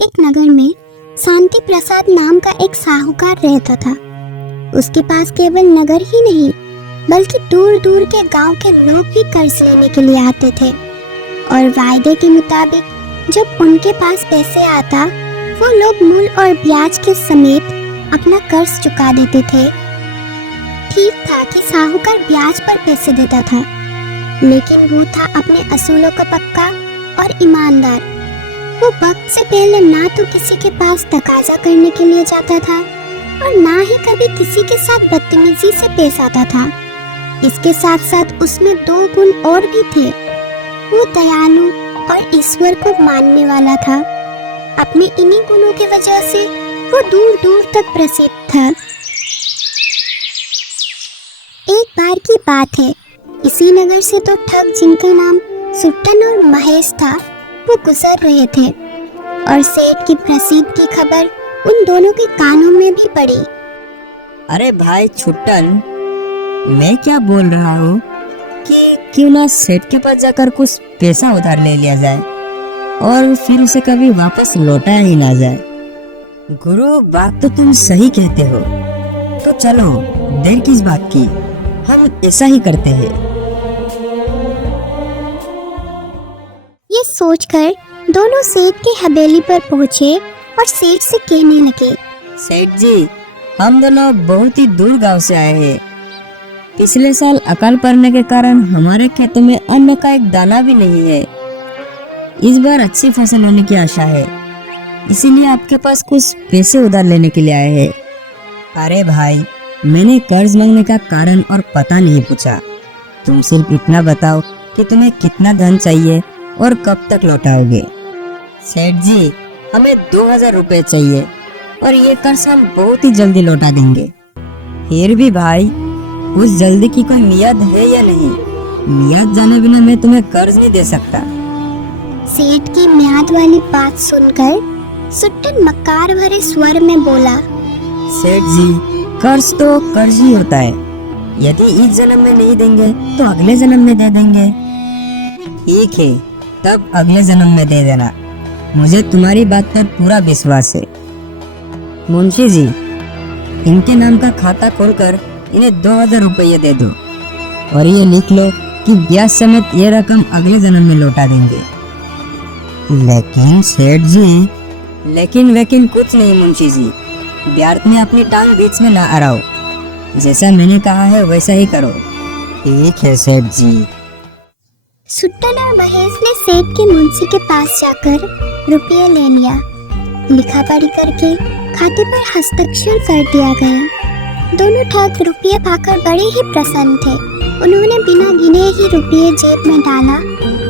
एक नगर में शांति प्रसाद नाम का एक साहूकार रहता था। उसके पास केवल नगर ही नहीं बल्कि दूर दूर के गांव के लोग भी कर्ज लेने के लिए आते थे और वायदे के मुताबिक जब उनके पास पैसे आता वो लोग मूल और ब्याज के समेत अपना कर्ज चुका देते थे। ठीक था कि साहूकार ब्याज पर पैसे देता था, लेकिन वो था अपने असूलों का पक्का और ईमानदार। वो वक्त से पहले ना तो किसी के पास तकाजा करने के लिए जाता था और ना ही कभी किसी के साथ बदतमीजी से पेश आता था। इसके साथ साथ उसमें 2 गुण और भी थे। वो दयालु और ईश्वर को मानने वाला था। अपने इन्हीं गुणों की वजह से वो दूर दूर तक प्रसिद्ध था। एक बार की बात है, इसी नगर से तो ठग जिनका नाम सुट्टन और महेश था वो गुजर रहे थे और सेठ की प्रसिद्ध की खबर उन दोनों के कानों में भी पड़ी। अरे भाई छुट्टन, मैं क्या बोल रहा हूँ कि क्यों ना सेठ के पास जाकर कुछ पैसा उधार ले लिया जाए और फिर उसे कभी वापस लौटाया ही ना जाए। गुरु, बात तो तुम सही कहते हो। तो चलो, देर किस बात की, हम ऐसा ही करते हैं। ये सोचकर दोनों सेठ की हवेली पर पहुँचे और सेठ से कहने लगे, सेठ जी, हम दोनों बहुत ही दूर गांव से आए हैं। पिछले साल अकाल पड़ने के कारण हमारे खेतों में अन्न का एक दाना भी नहीं है। इस बार अच्छी फसल होने की आशा है, इसीलिए आपके पास कुछ पैसे उधार लेने के लिए आए हैं। अरे भाई, मैंने कर्ज मांगने का कारण और पता नहीं पूछा। तुम सिर्फ इतना बताओ कि तुम्हें कितना धन चाहिए और कब तक लौटाओगे। सेठ जी, हमें 2000 रुपए चाहिए और ये कर्ज हम बहुत ही जल्दी लौटा देंगे। फिर भी भाई, उस जल्दी की कोई मियाद है या नहीं? मियाद जाने बिना मैं तुम्हें कर्ज नहीं दे सकता। सेठ की म्याद वाली बात सुनकर सुट्टन मक्कार भरे स्वर में बोला, सेठ जी, कर्ज तो कर्ज ही होता है। यदि इस जन्म में नहीं देंगे तो अगले जन्म में दे देंगे। ठीक है, तब अगले जन्म में दे देना। मुझे तुम्हारी बात पर पूरा विश्वास है। मुंशी जी, इनके नाम का खाता खोलकर इन्हें 2000 रुपये दे दो और ये लिख लो कि ब्याज समेत ये रकम अगले जन्म में लौटा देंगे। लेकिन सेठ जी, लेकिन कुछ नहीं मुंशी जी। व्यर्थ में अपनी टांग बीच में ना अड़ाओ। जैसा मैंने कहा है वैसा ही करो। ठीक है सेठ जी। सुट्टन और महेश ने सेठ के मुंशी के पास जाकर रुपया ले लिया। लिखा पढ़ी करके खाते पर हस्ताक्षर कर दिया गया। दोनों ठग रुपये पाकर बड़े ही प्रसन्न थे। उन्होंने बिना गिने ही रुपये जेब में डाला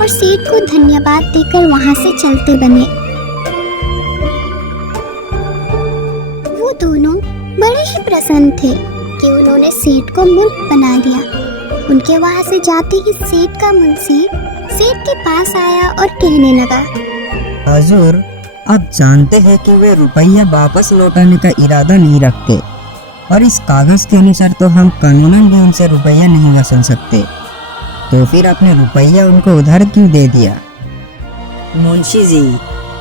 और सेठ को धन्यवाद देकर वहां से चलते बने। वो दोनों बड़े ही प्रसन्न थे कि उन्होंने सेठ को मूर्ख बना दिया। उनके वहां से जाते ही सेठ का मुंशी सेठ के पास आया और कहने लगा, हुजूर, आप जानते हैं कि वे रुपया वापस लौटाने का इरादा नहीं रखते और इस कागज के अनुसार तो हम कानूनन भी उनसे रुपया नहीं वसूल सकते। तो फिर आपने रुपया उनको उधार क्यों दे दिया? मुंशी जी,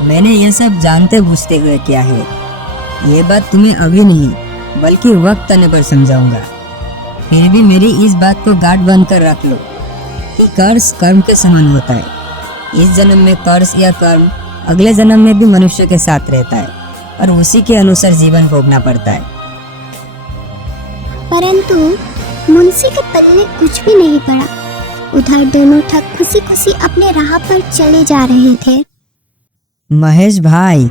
मैंने ये सब जानते बूझते हुए किया है। ये बात तुम्हें अभी नहीं बल्कि वक्त आने पर समझाऊंगा। फिर भी मेरी इस बात को गांठ बांध कर रख लो कि कर्ज कर्म के समान होता है। इस जन्म में कर्ज या कर्म अगले जन्म में भी मनुष्य के साथ रहता है और उसी के अनुसार जीवन भोगना पड़ता है। परंतु मुंशी के पल्ले कुछ भी नहीं पड़ा। उधर दोनों ठग खुशी खुशी अपने राह पर चले जा रहे थे। महेश भाई,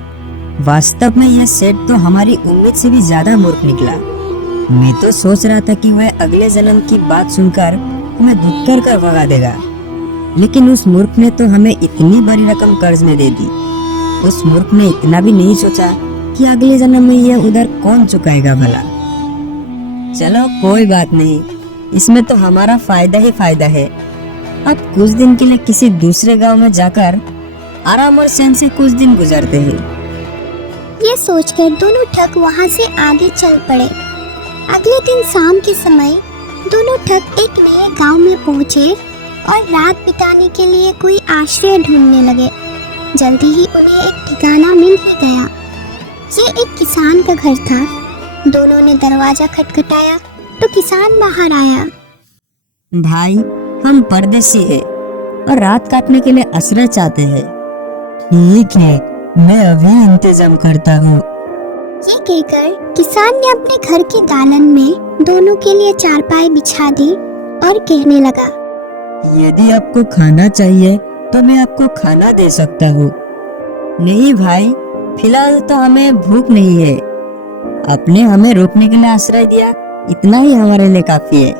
वास्तव में यह सेठ तो हमारी उम्मीद से भी ज्यादा मूर्ख निकला। मैं तो सोच रहा था कि वह अगले जन्म की बात सुनकर हमें धुतकार कर भगा देगा, लेकिन उस मूर्ख ने तो हमें इतनी बड़ी रकम कर्ज में दे दी। उस मूर्ख ने इतना भी नहीं सोचा कि अगले जन्म में यह उधर कौन चुकाएगा भला। चलो कोई बात नहीं, इसमें तो हमारा फायदा ही फायदा है। अब कुछ दिन के लिए किसी दूसरे गांव में जाकर आराम और चैन से कुछ दिन गुजारते हैं। ये सोचकर दोनों ठग वहां से आगे चल पड़े। अगले दिन शाम के समय दोनों ठग एक नए गांव में पहुंचे और रात बिताने के लिए कोई आश्रय ढूंढने लगे। जल्दी ही उन्हें एक ठिकाना मिल ही गया। ये एक किसान का घर था। दोनों ने दरवाजा खटखटाया तो किसान बाहर आया। भाई, हम परदेसी हैं और रात काटने के लिए आश्रय चाहते हैं। ठीक है, मैं अभी इंतजाम करता हूँ। ये कहकर किसान ने अपने घर के दालन में दोनों के लिए चारपाई बिछा दी और कहने लगा, यदि आपको खाना चाहिए तो मैं आपको खाना दे सकता हूँ। नहीं भाई, फिलहाल तो हमें भूख नहीं है। आपने हमें रोकने के लिए आश्रय दिया, इतना ही हमारे लिए काफी है।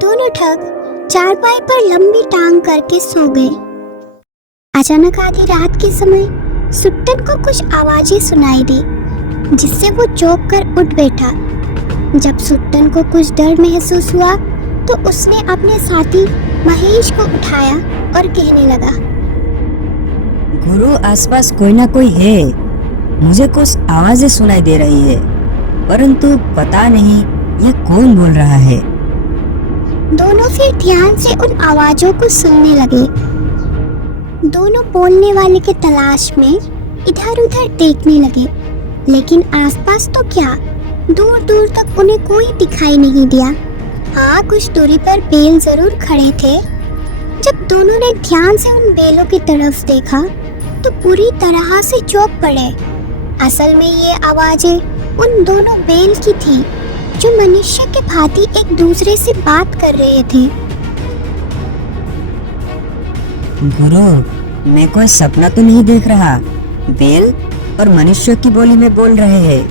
दोनों ठग चारपाई पर लंबी टांग करके सो गए। अचानक आधी रात के समय सुट्टन को कुछ आवाजें सुनाई दी, जिससे वो चौंक कर उठ बैठा। जब सुट्टन को कुछ डर महसूस हुआ तो उसने अपने साथी महेश को उठाया और कहने लगा, गुरु, आसपास कोई ना कोई है। मुझे कुछ आवाजें सुनाई दे रही है, परंतु पता नहीं ये कौन बोल रहा है। दोनों फिर ध्यान से उन आवाजों को सुनने लगे। दोनों बोलने वाले के तलाश में इधर उधर देखने लगे, लेकिन आसपास तो क्या, दूर दूर तक उन्हें कोई दिखाई नहीं दिया। हाँ, कुछ दूरी पर बैल जरूर खड़े थे। जब दोनों ने ध्यान से उन बैलों की तरफ देखा तो पूरी तरह से चौंक पड़े। असल में ये आवाजें उन दोनों बैल की थी, जो मनुष्य के भांति एक दूसरे से बात कर रहे थे। गुरु, मैं कोई सपना तो नहीं देख रहा। बैल और मनुष्य की बोली में बोल रहे हैं।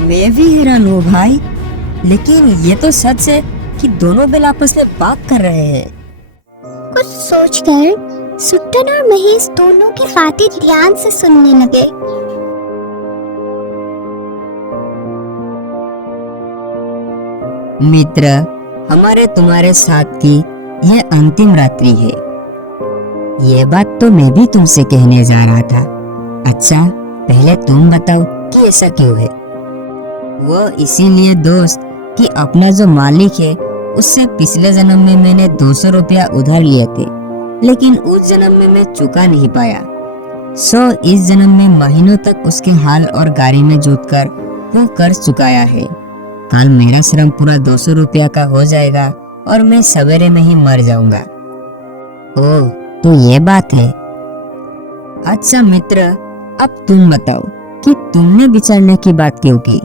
मैं भी हैरान हूँ भाई, लेकिन ये तो सच है कि दोनों बैल आपस में बात कर रहे हैं। कुछ सोचकर सुट्टन और महेश दोनों की बातें ध्यान से सुनने लगे। मित्र, हमारे तुम्हारे साथ की यह अंतिम रात्रि है। ये बात तो मैं भी तुमसे कहने जा रहा था। अच्छा, पहले तुम बताओ कि ऐसा क्यों है। वो इसीलिए दोस्त कि अपना जो मालिक है उससे पिछले जन्म में मैंने 200 रुपया उधार लिए थे, लेकिन उस जन्म में मैं चुका नहीं पाया। इस जन्म में महीनों तक उसके हाल और गाड़ी में जोतकर वो कर्ज चुकाया है। कल मेरा श्रम पूरा 200 रुपया का हो जाएगा और मैं सवेरे में ही मर जाऊंगा। ओह, तो ये बात है। अच्छा मित्र, अब तुम बताओ कि तुमने बिछड़ने की बात क्यों की।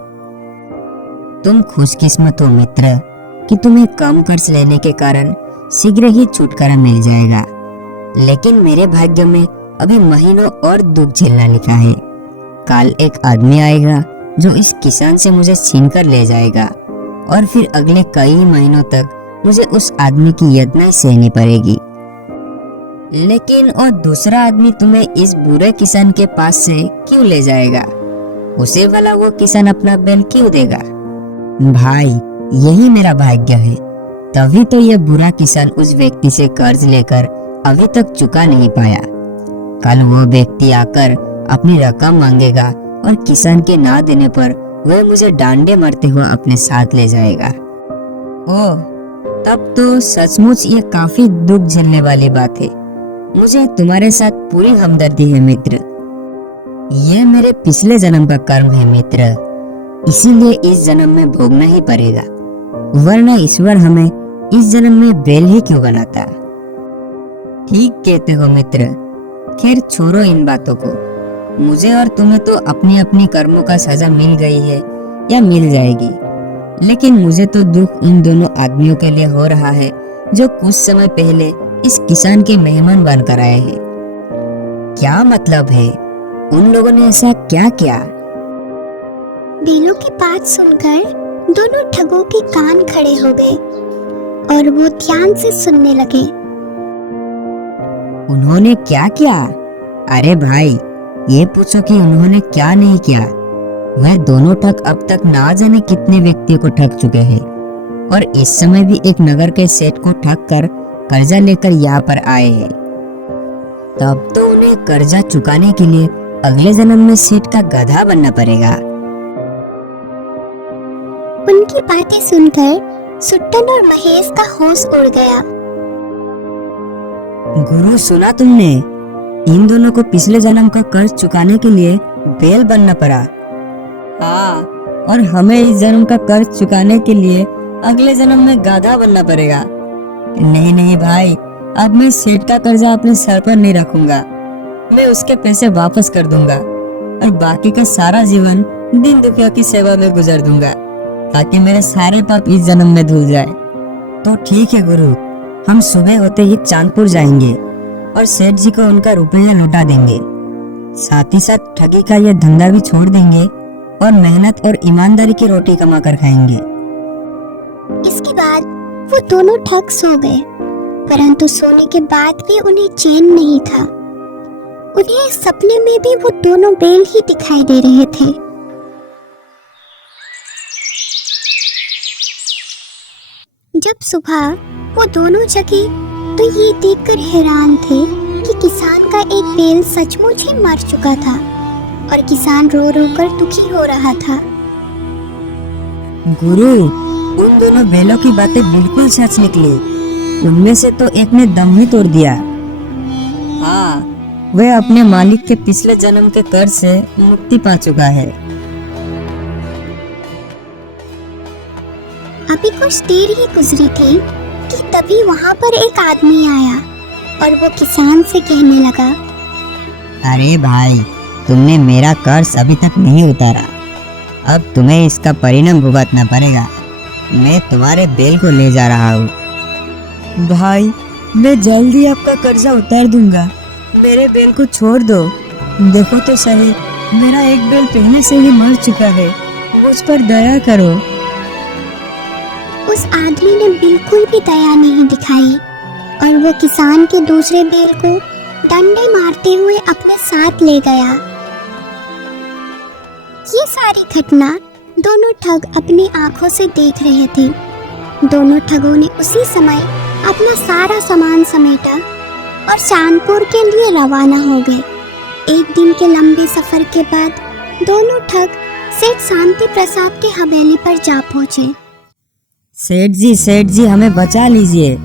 तुम खुशकिस्मत हो मित्र कि तुम्हें कम कर्ज लेने के कारण शीघ्र ही छुटकारा मिल जाएगा, लेकिन मेरे भाग्य में अभी महीनों और दुख झेलना लिखा है। कल एक आदमी आएगा जो इस किसान से मुझे छीन कर ले जाएगा और फिर अगले कई महीनों तक मुझे उस आदमी की यातनाएं सहनी पड़ेगी। लेकिन और दूसरा आदमी तुम्हें इस बुरे किसान के पास से क्यों ले जाएगा? उसे भला वो किसान अपना बैल क्यों देगा? भाई, यही मेरा भाग्य है। तभी तो यह बुरा किसान उस व्यक्ति से कर्ज लेकर अभी तक चुका नहीं पाया। कल वो व्यक्ति आकर अपनी रकम मांगेगा और किसान के ना देने पर वह मुझे डांडे मारते हुए अपने साथ ले जाएगा। ओह, तब तो सचमुच ये काफी दुख झेलने वाली बात है। मुझे तुम्हारे साथ पूरी हमदर्दी है मित्र। यह मेरे पिछले जन्म का कर्म है मित्र, इसीलिए इस जन्म में भोगना ही पड़ेगा, वरना ईश्वर हमें इस जन्म में बैल ही क्यों बनाता। ठीक कहते हो मित्र। खैर छोड़ो इन बातों को। मुझे और तुम्हें तो अपनी अपनी कर्मों का सजा मिल गई है या मिल जाएगी, लेकिन मुझे तो दुख उन दोनों आदमियों के लिए हो रहा है जो कुछ समय पहले इस किसान के मेहमान बनकर आए हैं। क्या मतलब है? उन लोगों ने ऐसा क्या किया? बैलों की बात सुनकर दोनों ठगों के कान खड़े हो गए और वो ध्यान से सुनने लगे। उन्होंने क्या किया? अरे भाई, ये पूछो कि उन्होंने क्या नहीं किया। वह दोनों ठग अब तक ना जाने कितने व्यक्तियों को ठग चुके हैं और इस समय भी एक नगर के सेठ को ठग कर कर्जा लेकर यहाँ पर आए हैं। तब तो उन्हें कर्जा चुकाने के लिए अगले जन्म में सेठ का गधा बनना पड़ेगा। उनकी बातें सुनकर सुट्टन और महेश का होश उड़ गया। गुरु, सुना तुमने? इन दोनों को पिछले जन्म का कर्ज चुकाने के लिए बैल बनना पड़ा। हाँ, और हमें इस जन्म का कर्ज चुकाने के लिए अगले जन्म में गाधा बनना पड़ेगा। नहीं नहीं भाई, अब मैं सेठ का कर्जा अपने सर पर नहीं रखूंगा। मैं उसके पैसे वापस कर दूंगा और बाकी का सारा जीवन दिन दुखियों की सेवा में गुजार दूंगा, ताकि मेरे सारे पाप इस जन्म में धुल जाए। तो ठीक है गुरु, हम सुबह होते ही चांदपुर जाएंगे और सेठ जी को उनका रुपया लौटा देंगे। साथ ही साथ ठगी का ये धंधा भी छोड़ देंगे और मेहनत और ईमानदारी की रोटी कमा कर खाएंगे। इसके बाद वो दोनों ठग सो गए, परंतु सोने के बाद भी उन्हें चैन नहीं था। उन्हें सपने में भी वो दोनों बैल ही दिखाई दे रहे थे। जब सुबह वो दोनों जगे तो ये देखकर हैरान थे कि किसान का एक बैल सचमुच ही मर चुका था और किसान रो रो कर दुखी हो रहा था। गुरु, उन दोनों बैलों की बातें बिल्कुल सच निकली। उनमें से तो एक ने दम ही तोड़ दिया। हाँ, वह अपने मालिक के पिछले जन्म के कर्ज से मुक्ति पा चुका है। अभी कुछ देर ही गुजरी थी कि तभी वहां पर एक आदमी आया और वो किसान से कहने लगा, अरे भाई, तुमने मेरा कर्ज अभी तक नहीं उतारा, अब तुम्हें इसका परिणाम भुगतना पड़ेगा। मैं तुम्हारे बैल को ले जा रहा हूँ। भाई, मैं जल्दी आपका कर्जा उतार दूंगा, मेरे बैल को छोड़ दो। देखो तो सही, मेरा एक बैल पहले से ही मर चुका है, मुझ पर दया करो। उस आदमी ने बिल्कुल भी दया नहीं दिखाई और वो किसान के दूसरे बैल को डंडे मारते हुए अपने साथ ले गया। ये सारी घटना दोनों ठग अपनी आंखों से देख रहे थे। दोनों ठगों ने उसी समय अपना सारा सामान समेटा और चांदपुर के लिए रवाना हो गए। एक दिन के लंबे सफर के बाद दोनों ठग सेठ शांति प्रसाद के हवेली पर जा पहुंचे। सेठ जी, हमें बचा लीजिए,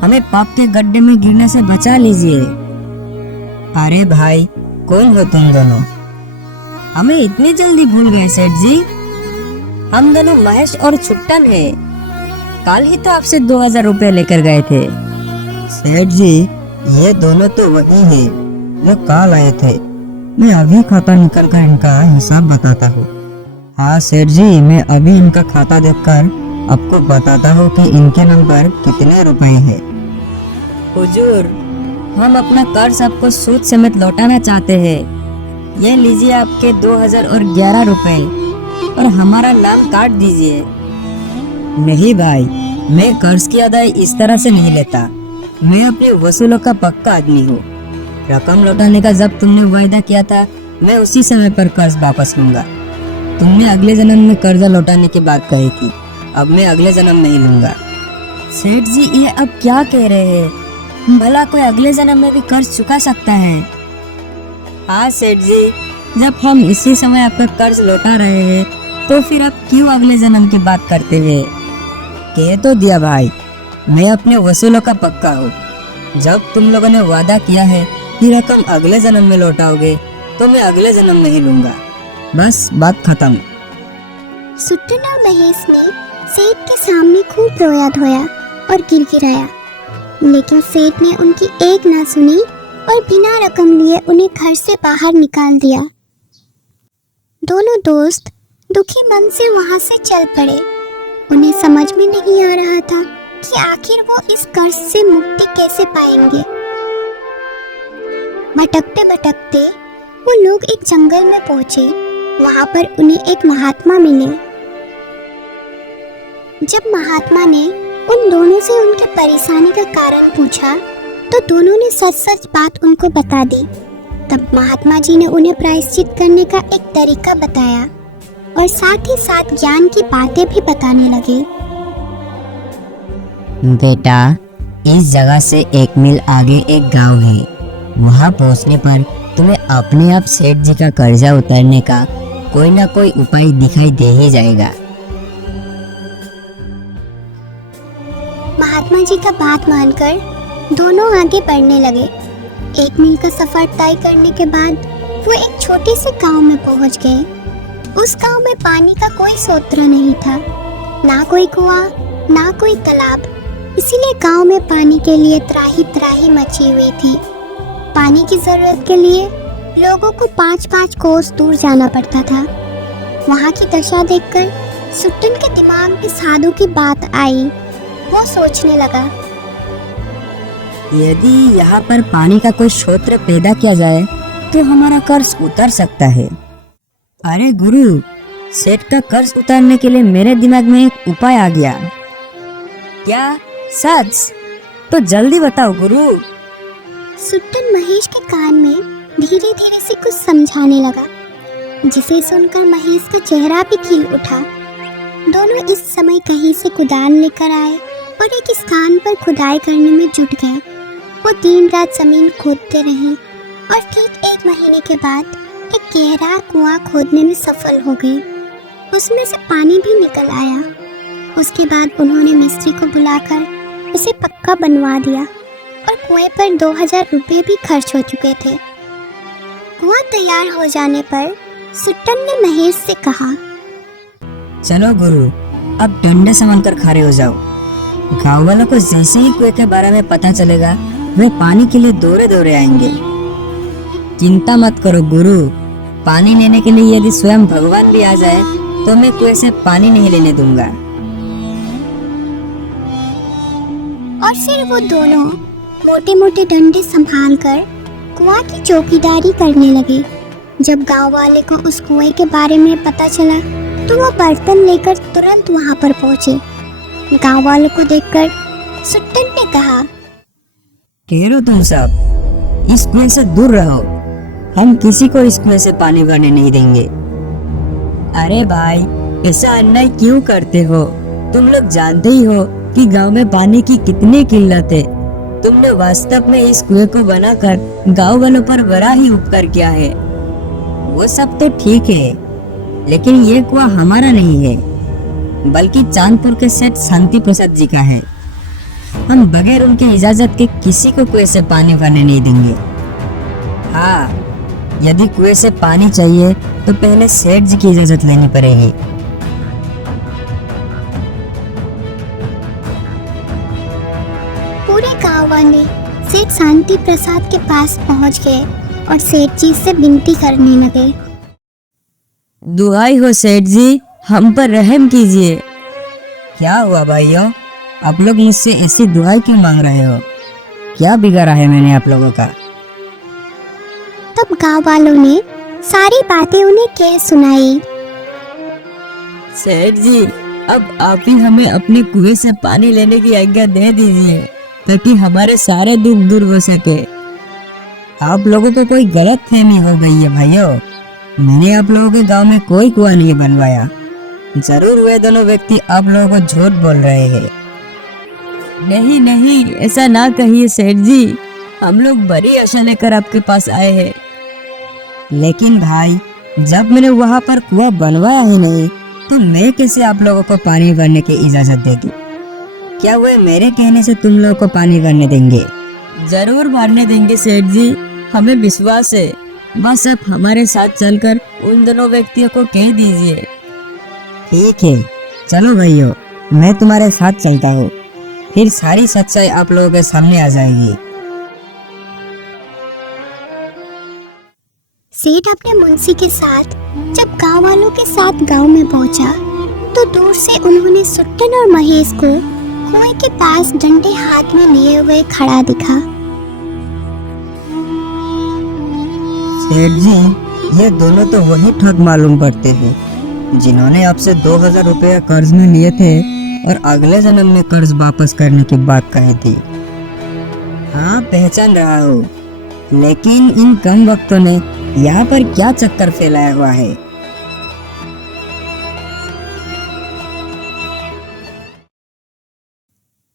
हमें पाप के गड्ढे में गिरने से बचा लीजिए। अरे भाई, कौन हो तुम दोनों? हमें इतनी जल्दी भूल गए सेठ जी? हम दोनों महेश और छुट्टन हैं। कल ही तो आपसे 2000 रुपए लेकर गए थे। सेठ जी, ये दोनों तो वही हैं, वो कल आए थे। मैं अभी खाता निकल कर इनका हिसाब बताता हूँ। हाँ सेठ जी, मैं अभी इनका खाता देखकर आपको बताता हूँ कि इनके नाम पर कितने रुपए हैं। हुजूर, हम अपना कर्ज आपको सूद समेत लौटाना चाहते हैं। ये लीजिए आपके 2011 रुपए और हमारा नाम काट दीजिए। नहीं भाई, मैं कर्ज की अदाई इस तरह से नहीं लेता। मैं अपने वसूलों का पक्का आदमी हूँ। रकम लौटाने का जब तुमने वायदा किया था, मैं उसी समय पर कर्ज वापस लूंगा। तुमने अगले जन्म में कर्जा लौटाने की बात कही थी, अब मैं अगले जन्म नहीं लूंगा। सेठ जी, ये अब क्या कह रहे हैं? भला कोई अगले जन्म में भी कर्ज चुका सकता है? हाँ सेठ जी, जब हम इसी समय आपका कर्ज लौटा रहे हैं, तो फिर आप क्यों अगले जन्म की बात करते हैं? कह तो दिया भाई, मैं अपने वसूलों का पक्का हूँ। जब तुम लोगों ने वादा किया है कि रकम अगले जन्म में लौटाओगे, तो मैं अगले जन्म में ही लूंगा। बस बात खत्म। सुट्टन और महेश ने सेठ के सामने खूब रोया धोया और गिड़गिड़ाया, लेकिन सेठ ने उनकी एक ना सुनी और बिना रकम लिए उन्हें घर से बाहर निकाल दिया। दोनों दोस्त दुखी मन से वहां से चल पड़े। उन्हें समझ में नहीं आ रहा था कि आखिर वो इस कर्ज से मुक्ति कैसे पाएंगे। भटकते भटकते वो लोग एक जंगल में पहुंचे। वहां पर उन्हें एक महात्मा मिले। जब महात्मा ने उन दोनों से उनकी परेशानी का कारण पूछा, तो दोनों ने सच सच बात उनको बता दी। तब महात्मा जी ने उन्हें प्रायश्चित करने का एक तरीका बताया और साथ ही साथ ज्ञान की बातें भी बताने लगे। बेटा, इस जगह से 1 मील आगे एक गांव है। वहां पहुंचने पर तुम्हें अपने आप सेठ जी का कर्जा उतारने का कोई ना कोई उपाय दिखाई दे ही जाएगा। महात्मा जी का बात मानकर दोनों आगे बढ़ने लगे। 1 मील का सफर तय करने के बाद वो एक छोटे से गांव में पहुंच गए। उस गांव में पानी का कोई स्रोत नहीं था, ना कोई कुआं, ना कोई तालाब। इसीलिए गांव में पानी के लिए त्राही त्राही मची हुई थी। पानी की जरूरत के लिए लोगों को 5-5 कोस दूर जाना पड़ता था। वहां की दशा देखकर सुट्टन के दिमाग में साधु की बात आई। वो सोचने लगा, यदि यहाँ पर पानी का कोई स्रोत पैदा किया जाए तो हमारा कर्ज उतर सकता है। अरे गुरु, सेठ का कर्ज उतारने के लिए मेरे दिमाग में एक उपाय आ गया। क्या सच? तो जल्दी बताओ गुरु। सुट्टन महेश के कान में धीरे धीरे से कुछ समझाने लगा, जिसे सुनकर महेश का चेहरा भी खिल उठा। दोनों इस समय कहीं से कुदाल लेकर आए और एक स्थान पर खुदाई करने में जुट गए। वो दिन रात जमीन खोदते रहे और ठीक 1 महीने के बाद एक गहरा कुआं खोदने में सफल हो गए। उसमें से पानी भी निकल आया। उसके बाद उन्होंने मिस्त्री को बुलाकर उसे पक्का बनवा दिया और कुएं पर 2000 रुपये भी खर्च हो चुके थे। कुआं तैयार हो जाने पर सुट्टन ने महेश से कहा, चलो गुरु, अब डंडे संभाल कर खड़े हो जाओ। गाँव वालों को जैसे ही कुएं के बारे में पता चलेगा वे पानी के लिए दौड़े दौड़े आएंगे। चिंता मत करो गुरु, पानी लेने के लिए यदि स्वयं भगवान भी आ जाए तो मैं कुएं से पानी नहीं लेने दूंगा। और फिर वो दोनों मोटे मोटे डंडे संभाल कर कुआं की चौकीदारी करने लगे। जब गांव वाले को उस कुएं के बारे में पता चला तो वो बर्तन लेकर तुरंत वहां पर पहुंचे। गांव वालों को देखकर सुट्टन ने कहा, ठहरो तुम सब, इस कुएं से दूर रहो। हम किसी को इस कुएं से पानी भरने नहीं देंगे। अरे भाई, ऐसा अन्याय क्यों करते हो? तुम लोग जानते ही हो कि गांव में पानी की कितनी किल्लत है। तुमने वास्तव में इस कुएं को बनाकर गांव वालों पर बड़ा ही उपकार किया है। वो सब तो ठीक है, लेकिन ये कुआं हमारा नहीं है, बल्कि चांदपुर के सेठ शांति प्रसाद जी का है। हम बगैर उनकी इजाजत के किसी को कुएं से पानी भरने नहीं देंगे। हाँ, यदि कुएं से पानी चाहिए तो पहले सेठ जी की इजाजत लेनी पड़ेगी। पूरे गांव वाले सेठ शांति प्रसाद के पास पहुंच गए और सेठ जी से विनती करने लगे, दुहाई हो सेठ जी, हम पर रहम कीजिए। क्या हुआ भाइयों, आप लोग मुझसे ऐसी दुहाई क्यों मांग रहे हो? क्या बिगाड़ा है मैंने आप लोगों का? तब गांव वालों ने सारी बातें उन्हें कह सुनाई। सेठ जी, अब आप ही हमें अपने कुएं से पानी लेने की आज्ञा दे दीजिए ताकि हमारे सारे दुख दूर हो सके। आप लोगों को कोई गलत फहमी हो गई है भाइयों। मैंने आप लोगों के गांव में कोई कुआं नहीं बनवाया। जरूर वे दोनों व्यक्ति आप लोगों को झूठ बोल रहे हैं। नहीं नहीं, ऐसा ना कहिए सेठ जी, हम लोग बड़ी आशा लेकर आपके पास आए हैं। लेकिन भाई, जब मैंने वहाँ पर कुआं बनवाया ही नहीं तो मैं कैसे आप लोगों को पानी भरने की इजाजत दे दूं? क्या वे मेरे कहने से तुम लोगों को पानी भरने देंगे? जरूर भरने देंगे सेठ जी, हमें विश्वास है। बस आप हमारे साथ चलकर उन दोनों व्यक्तियों को कह दीजिए। ठीक है, चलो भाइयों, मैं तुम्हारे साथ चलता हूँ, फिर सारी सच्चाई आप लोगों के सामने आ जाएगी। सेठ अपने मुंशी के साथ जब गांव वालों के साथ गांव में पहुंचा तो दूर से उन्होंने सुट्टन और महेश को कुएं के पास डंडे हाथ में लिए हुए खड़ा दिखा। सेठ जी, ये दोनों तो वही ठग मालूम पड़ते हैं जिन्होंने आपसे 2000 रुपया कर्ज में लिए थे और अगले जन्म में कर्ज वापस करने की बात कही थी। हाँ, पहचान रहा हूँ, लेकिन इन कम वक्तों ने यहाँ पर क्या चक्कर फैलाया हुआ है?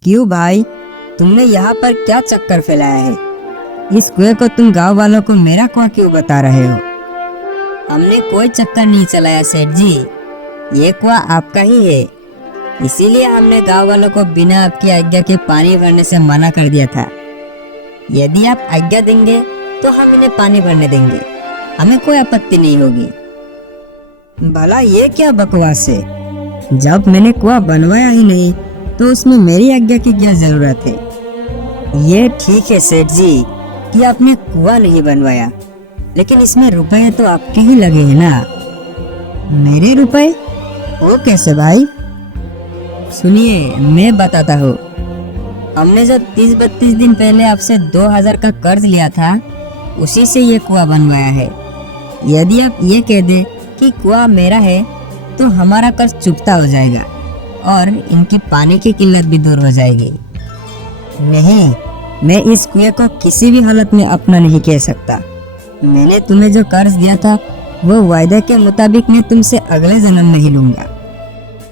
क्यों भाई, तुमने यहाँ पर क्या चक्कर फैलाया है? इस कुएं को तुम गांव वालों को मेरा कुआं क्यों बता रहे हो? हमने कोई चक्कर नहीं चलाया सेठ जी, ये कुआं आपका ही है। इसीलिए हमने गांव वालों को बिना आपकी आज्ञा के पानी भरने से मना कर दिया था। यदि आप आज्ञा देंगे तो हम इन्हें पानी भरने देंगे, हमें कोई आपत्ति नहीं होगी। भला ये क्या बकवास है? जब मैंने कुआं बनवाया ही नहीं तो उसमें मेरी आज्ञा की क्या जरूरत है? ये ठीक है सेठ जी कि आपने कुआं नहीं बनवाया, लेकिन इसमें रुपए तो आपके ही लगे हैं ना। मेरे रुपए? वो कैसे भाई? सुनिए, मैं बताता हूँ। हमने जब 30-32 दिन पहले आपसे 2000 का कर्ज लिया था, उसी से ये कुआं बनवाया है। यदि आप ये कह दे कि कुआं मेरा है तो हमारा कर्ज चुकता हो जाएगा और इनकी पानी की किल्लत भी दूर हो जाएगी। नहीं, मैं इस कुएं को किसी भी हालत में अपना नहीं कह सकता। मैंने तुम्हें जो कर्ज दिया था वो वायदे के मुताबिक मैं तुमसे अगले जन्म में ही लूंगा।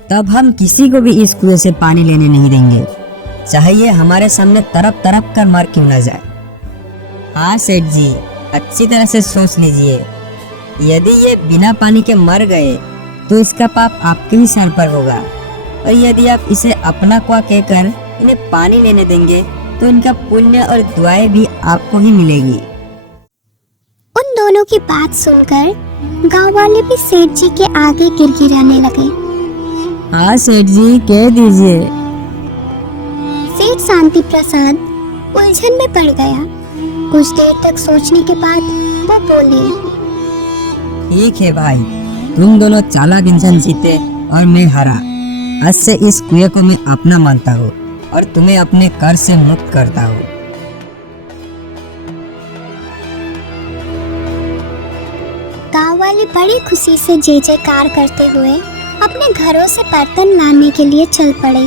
तब हम किसी को भी इस कुएं से पानी लेने नहीं देंगे, चाहे ये हमारे सामने तरफ तरफ कर मार क्यों ना जाए। हाँ सेठ जी, अच्छी तरह से सोच लीजिए। यदि ये बिना पानी के मर गए तो इसका पाप आपके ही सर पर होगा, और यदि आप इसे अपना कुआं कहकर इन्हें पानी लेने देंगे तो इनका पुण्य और दुआएं भी आपको ही मिलेगी। उन दोनों की बात सुनकर गांव वाले भी सेठ जी के आगे गिड़गिड़ाने लगे। हाँ सेठ जी, कह दीजिए। सेठ शांति प्रसाद उलझन में पड़ गया। कुछ देर तक सोचने के बाद वो बोले, ठीक है भाई, तुम दोनों चालाक इंसान जीते और मैं हारा। आज से इस कुएं को मैं अपना मानता हूँ और तुम्हें अपने कर्ज से मुक्त करता हूँ। गांव वाले बड़ी खुशी से जय जयकार करते हुए अपने घरों से बर्तन लाने के लिए चल पड़े।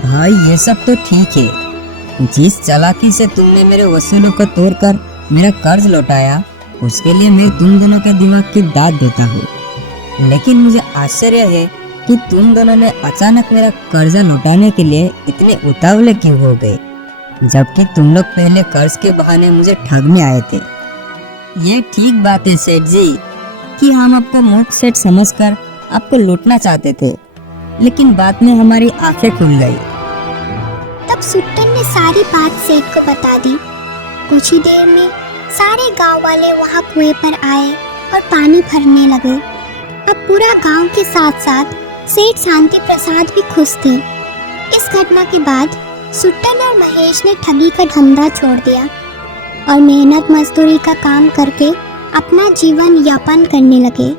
भाई ये सब तो ठीक है, जिस चालाकी से तुमने मेरे वसूलों को तोड़कर मेरा कर्ज लौटाया उसके लिए मैं तुम दोनों के दिमाग की दाद देता हूँ। लेकिन मुझे आश्चर्य है कि तुम दोनों ने अचानक मेरा कर्जा लौटाने के लिए इतने उतावले क्यों हो गए, जबकि तुम लोग पहले कर्ज के बहाने मुझे ठगने आए थे। ये ठीक बात है सेठ जी कि हम आपको मूर्ख सेठ समझकर आपको लूटना चाहते थे, लेकिन बाद में हमारी आंखें खुल गई। तब सुट्टन ने सारी बात सेठ को बता दी। कुछ ही देर में सारे गांव वाले वहां कुएं पर आए और पानी भरने लगे। अब पूरा गांव के साथ साथ सेठ शांति प्रसाद भी खुश थे। इस घटना के बाद सुट्टन और महेश ने ठगी का धंधा छोड़ दिया और मेहनत मजदूरी का काम करके अपना जीवन यापन करने लगे।